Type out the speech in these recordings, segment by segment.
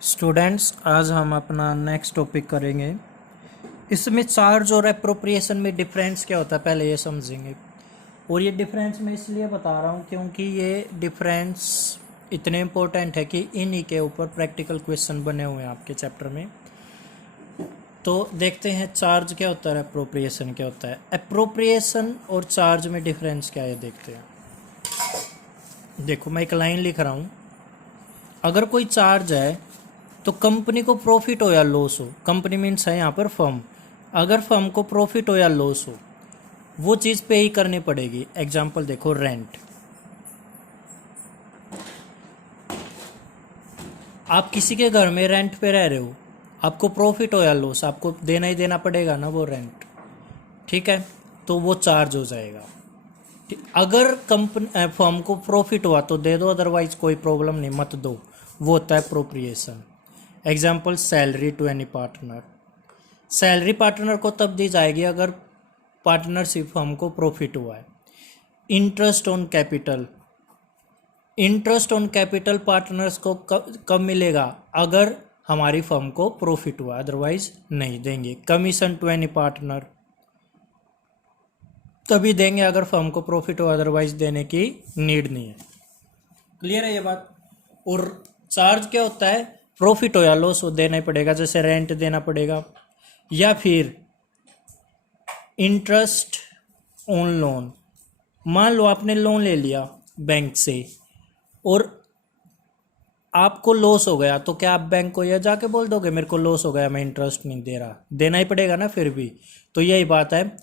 Students, आज हम अपना नेक्स्ट टॉपिक करेंगे। इसमें चार्ज और एप्रोप्रिएशन में डिफरेंस क्या होता है पहले ये समझेंगे। और ये डिफरेंस मैं इसलिए बता रहा हूँ क्योंकि ये डिफरेंस इतने इम्पोर्टेंट है कि इन्हीं के ऊपर प्रैक्टिकल क्वेश्चन बने हुए हैं आपके चैप्टर में। तो देखते हैं चार्ज क्या होता है, एप्रोप्रिएशन क्या होता है। एप्रोप्रिएशन और चार्ज में डिफरेंस क्या है देखते हैं। देखो, मैं एक लाइन लिख रहा हूँ। अगर कोई चार्ज है तो कंपनी को प्रॉफिट हो या लॉस हो, कंपनी मीन्स है यहाँ पर फर्म, अगर फर्म को प्रॉफिट हो या लॉस हो वो चीज़ पे ही करनी पड़ेगी। एग्जांपल देखो, रेंट। आप किसी के घर में रेंट पे रह रहे हो, आपको प्रॉफिट हो या लॉस आपको देना ही देना पड़ेगा ना वो रेंट, ठीक है। तो वो चार्ज हो जाएगा। अगर कंपनी फर्म को प्रॉफिट हुआ तो दे दो, अदरवाइज कोई प्रॉब्लम नहीं, मत दो। वो होता है appropriation. Example, salary to any partner. Salary partner को तब दी जाएगी अगर पार्टनरशिप फर्म को प्रॉफिट हुआ है। Interest on capital. Interest on capital partners को कब मिलेगा? अगर हमारी फर्म को प्रॉफिट हुआ, अदरवाइज नहीं देंगे। कमीशन टू एनी पार्टनर तभी देंगे अगर फर्म को प्रॉफिट हो, अदरवाइज देने की नीड नहीं है। क्लियर है ये बात। और चार्ज क्या होता है? प्रॉफिट हो या लॉस हो देना ही पड़ेगा, जैसे रेंट देना पड़ेगा, या फिर इंटरेस्ट ऑन लोन। मान लो आपने लोन ले लिया बैंक से और आपको लॉस हो गया, तो क्या आप बैंक को यह जाके बोल दोगे मेरे को लॉस हो गया, मैं इंटरेस्ट नहीं दे रहा? देना ही पड़ेगा ना फिर भी। तो यही बात है,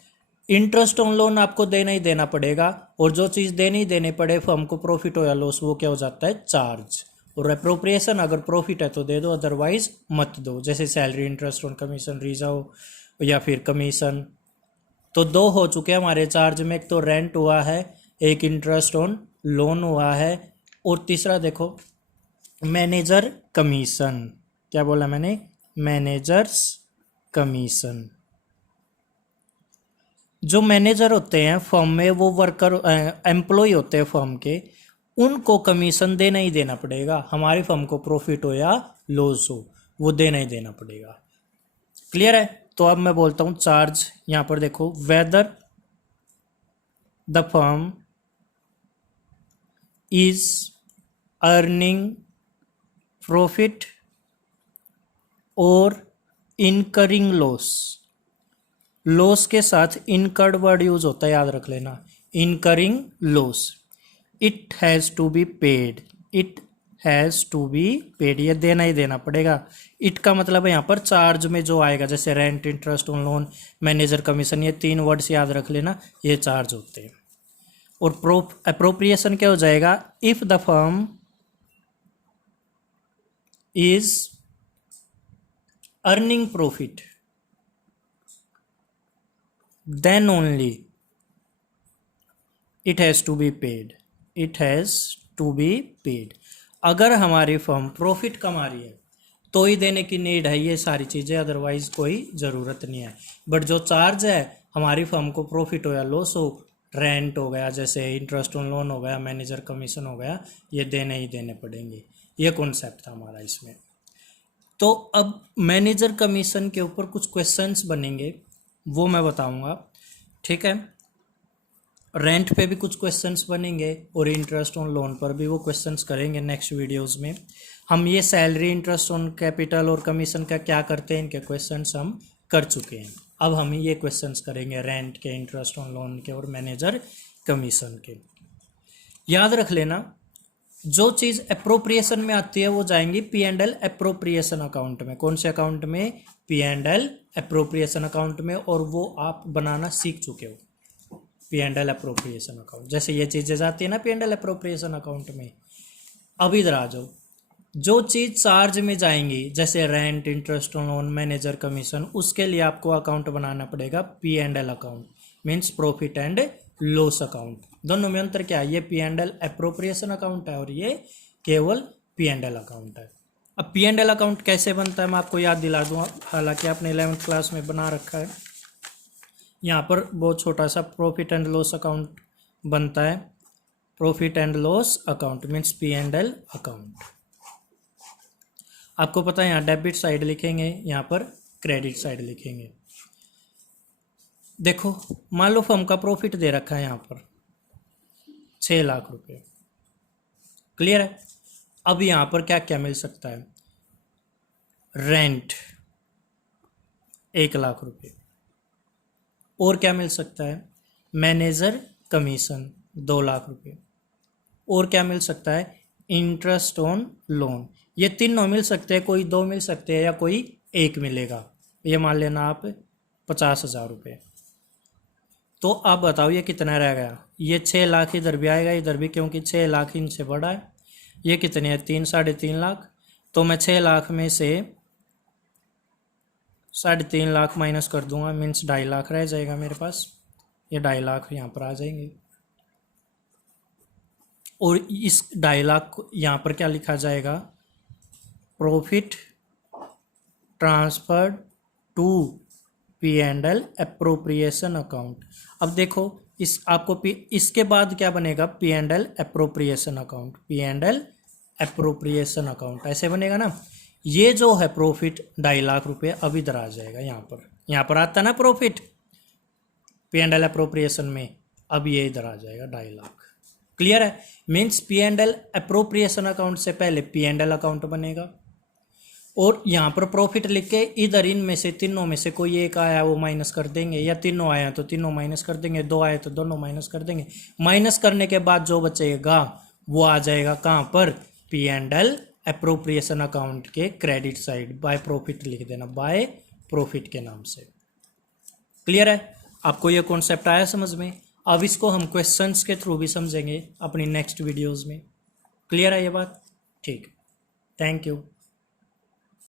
इंटरेस्ट ऑन लोन आपको देना ही देना पड़ेगा। और जो चीज़ देनी ही देनी पड़े फर्म को, प्रॉफिट हो या लॉस, वो क्या हो जाता है? चार्ज। और एप्रोप्रिएशन, अगर प्रॉफिट है तो दे दो, अदरवाइज मत दो। जैसे salary, interest on commission, reserve या फिर कमीशन। तो दो हो चुके हैं हमारे चार्ज में, एक तो रेंट हुआ है, एक इंटरेस्ट ऑन लोन हुआ है, और तीसरा देखो मैनेजर कमीशन। क्या बोला मैंने? Managers commission. जो मैनेजर होते हैं फर्म में, वो वर्कर एम्प्लॉय होते हैं फर्म के, उनको कमीशन देना ही देना पड़ेगा। हमारी फर्म को प्रॉफिट हो या लॉस हो, वो देना ही देना पड़ेगा। क्लियर है? तो अब मैं बोलता हूं चार्ज। यहां पर देखो, whether the firm is earning profit और इनकरिंग लॉस। लॉस के साथ इनकर्ड वर्ड यूज होता है, याद रख लेना। Incurring loss, it has to be paid. It has to be paid, ये देना ही देना पड़ेगा। इट का मतलब है यहाँ पर चार्ज में जो आएगा, जैसे rent, interest on loan, manager commission, ये तीन वर्ड्स याद रख लेना, ये चार्ज होते हैं। और अप्रोप्रिएशन क्या हो जाएगा? If the firm is earning profit then only it has to be paid. It has to be paid. अगर हमारी फर्म प्रॉफिट कमा रही है तो ही देने की नीड है ये सारी चीज़ें, अदरवाइज कोई ज़रूरत नहीं है। बट जो चार्ज है, हमारी फर्म को प्रॉफिट हो या लॉस हो, रेंट हो गया, जैसे इंटरेस्ट ऑन लोन हो गया, मैनेजर कमीशन हो गया, ये देने ही देने पड़ेंगे। ये कॉन्सेप्ट था हमारा इसमें। तो अब मैनेजर कमीशन के ऊपर कुछ क्वेश्चंस बनेंगे, वो मैं बताऊंगा, ठीक है। रेंट पे भी कुछ क्वेश्चंस बनेंगे और इंटरेस्ट ऑन लोन पर भी वो क्वेश्चंस करेंगे नेक्स्ट वीडियोस में। हम ये सैलरी, इंटरेस्ट ऑन कैपिटल और कमीशन का क्या करते हैं, इनके क्वेश्चंस हम कर चुके हैं। अब हम ये क्वेश्चंस करेंगे रेंट के, इंटरेस्ट ऑन लोन के और मैनेजर कमीशन के। याद रख लेना, जो चीज़ अप्रोप्रिएशन में आती है वो जाएंगी P and L appropriation account में। कौन से अकाउंट में? P and L appropriation account में। और वो आप बनाना सीख चुके हो, P and L appropriation account. जैसे ये चीज़ें जाती है ना P and L appropriation account में। अब इधर आ जाओ, जो चीज़ चार्ज में जाएंगी, जैसे rent, interest on loan, manager commission, उसके लिए आपको अकाउंट बनाना पड़ेगा P and L account, means profit and loss account. दोनों में अंतर क्या है? ये P and L appropriation account है और ये केवल पी एंड एल अकाउंट है। अब पी एंड एल अकाउंट कैसे बनता है मैं आपको याद दिला दूँ, हालांकि आपने 11th क्लास में बना रखा है। यहाँ पर बहुत छोटा सा प्रॉफिट एंड लॉस अकाउंट बनता है। Profit and loss account means P and L account. आपको पता है यहाँ डेबिट साइड लिखेंगे, यहाँ पर क्रेडिट साइड लिखेंगे। देखो मान लो फर्म का प्रॉफिट दे रखा है यहाँ पर 6 लाख रुपए, क्लियर है। अब यहाँ पर क्या क्या मिल सकता है, रेंट 1 लाख रुपए, और क्या मिल सकता है, मैनेजर कमीशन 2 लाख रुपए, और क्या मिल सकता है, इंटरेस्ट ऑन लोन। ये तीनों मिल सकते हैं, कोई 2 मिल सकते हैं या कोई 1 मिलेगा। ये मान लेना आप 50,000 रुपये। तो आप बताओ ये कितना रह गया, ये 6 लाख इधर भी आएगा इधर भी, क्योंकि 6 लाख इनसे बड़ा है। ये कितने हैं, 3 साढ़े 3 लाख। तो मैं 6 लाख में से 3.5 लाख माइनस कर दूंगा, मीन्स 2.5 लाख रह जाएगा मेरे पास। ये 2.5 लाख यहाँ पर आ जाएंगे, और इस 2.5 लाख को यहाँ पर क्या लिखा जाएगा, profit transferred to P&L appropriation account. अब देखो इस आपको इसके बाद क्या बनेगा, P&L appropriation account, P&L appropriation account ऐसे बनेगा ना। ये जो है प्रॉफिट 2.5 लाख रुपए अब इधर आ जाएगा, यहाँ पर आता ना प्रॉफिट P&L एप्रोप्रिएशन में, अब ये इधर आ जाएगा 2.5 लाख। क्लियर है, मीन्स P&L एप्रोप्रिएशन अकाउंट से पहले P&L अकाउंट बनेगा, और यहाँ पर प्रॉफिट लिख के इधर इनमें से तीनों में से कोई एक आया वो माइनस कर देंगे, या तीनों आया तो तीनों माइनस कर देंगे, 2 आए तो दोनों माइनस कर देंगे। माइनस करने के बाद जो बचेगा वो आ जाएगा कहाँ पर, P&L एप्रोप्रिएशन अकाउंट के क्रेडिट साइड, बाय प्रॉफिट लिख देना, बाय प्रॉफिट के नाम से। क्लियर है, आपको ये कॉन्सेप्ट आया समझ में। अब इसको हम क्वेश्चंस के थ्रू भी समझेंगे अपनी नेक्स्ट वीडियोस में। क्लियर है ये बात, ठीक, थैंक यू।